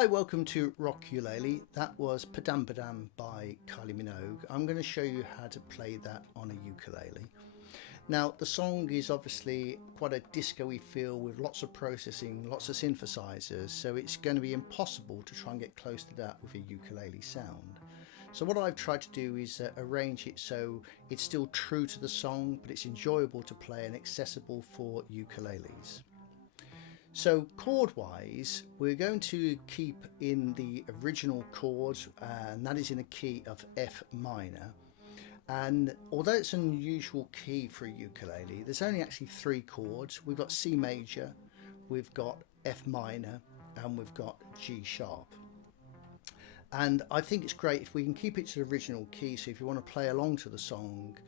Hi, welcome to Rock Ukulele. That was Padam Padam by Kylie Minogue. I'm going to show you how to play that on a ukulele. Now, the song is obviously quite a disco-y feel with lots of processing, lots of synthesizers, so it's going to be impossible to try and get close to that with a ukulele sound. So what I've tried to do is arrange it so it's still true to the song, but it's enjoyable to play and accessible for ukuleles. So chord wise, we're going to keep in the original chords, and that is in a key of F minor. And although it's an unusual key for a ukulele, there's only actually three chords. We've got C major, we've got F minor, and we've got G sharp. And I think it's great if we can keep it to the original key, so if you want to play along to the song,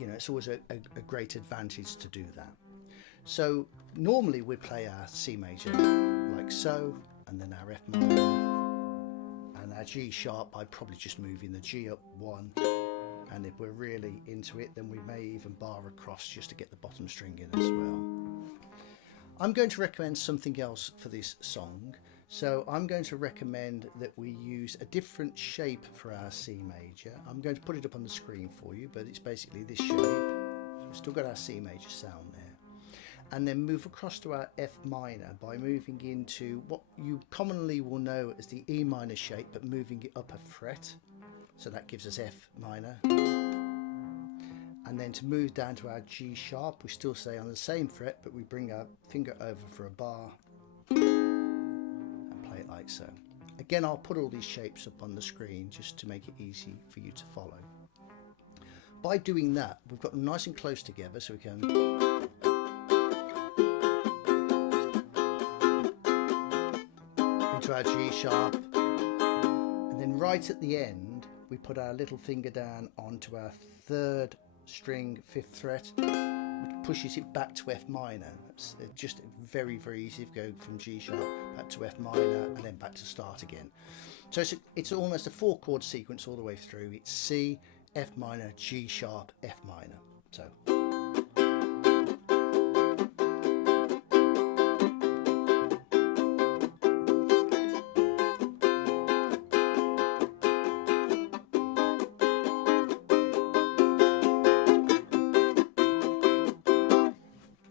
it's always a great advantage to do that. So normally we play our C major like so, and then our F minor, and our G sharp I'd probably just move in the G up one, and if we're really into it then we may even bar across just to get the bottom string in as well. I'm going to recommend something else for this song, so I'm going to recommend that we use a different shape for our C major. I'm going to put it up on the screen for you, but it's basically this shape. So we've still got our C major sound there. And then move across to our F minor by moving into what you commonly will know as the E minor shape, but moving it up a fret. So that gives us F minor. And then to move down to our G sharp, we still stay on the same fret, but we bring our finger over for a bar and play it like so. Again, I'll put all these shapes up on the screen just to make it easy for you to follow. By doing that, we've got them nice and close together, so we can to our G sharp, and then right at the end we put our little finger down onto our third string, fifth fret, which pushes it back to F minor. It's just very easy to go from G sharp back to F minor and then back to start again. So it's almost a 4-chord sequence all the way through. It's C, F minor, G sharp, F minor. So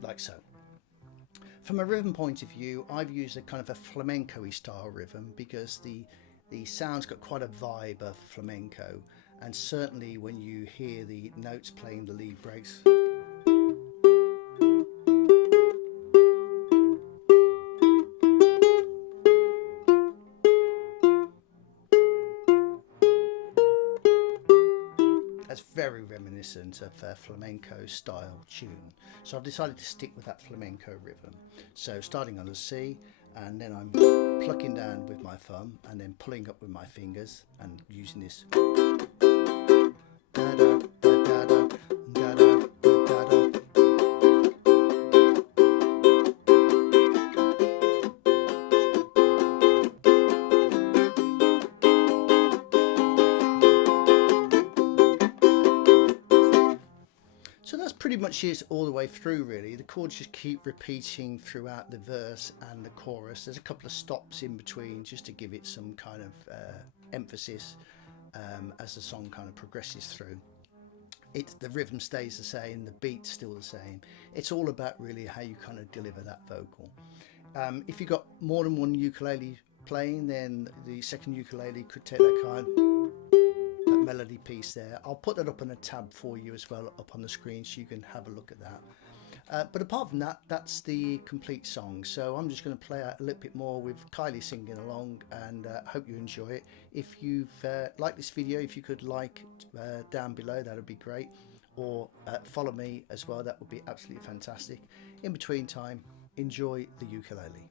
like so. From a rhythm point of view, I've used a kind of a flamenco-y style rhythm because the sound's got quite a vibe of flamenco, and certainly when you hear the notes playing the lead breaks, that's very reminiscent of a flamenco style tune. So I've decided to stick with that flamenco rhythm. So starting on a C, and then I'm plucking down with my thumb and then pulling up with my fingers and using this. So that's pretty much it all the way through really. The chords just keep repeating throughout the verse and the chorus. There's a couple of stops in between just to give it some kind of emphasis as the song kind of progresses through. The rhythm stays the same, the beat's still the same. It's all about really how you kind of deliver that vocal. If you've got more than one ukulele playing, then the second ukulele could take that kind of melody piece there. I'll put that up on a tab for you as well up on the screen so you can have a look at that. But apart from that, that's the complete song. So I'm just going to play out a little bit more with Kylie singing along, and hope you enjoy it. If you've liked this video, if you could like down below, that would be great, or follow me as well, that would be absolutely fantastic. In between time, enjoy the ukulele.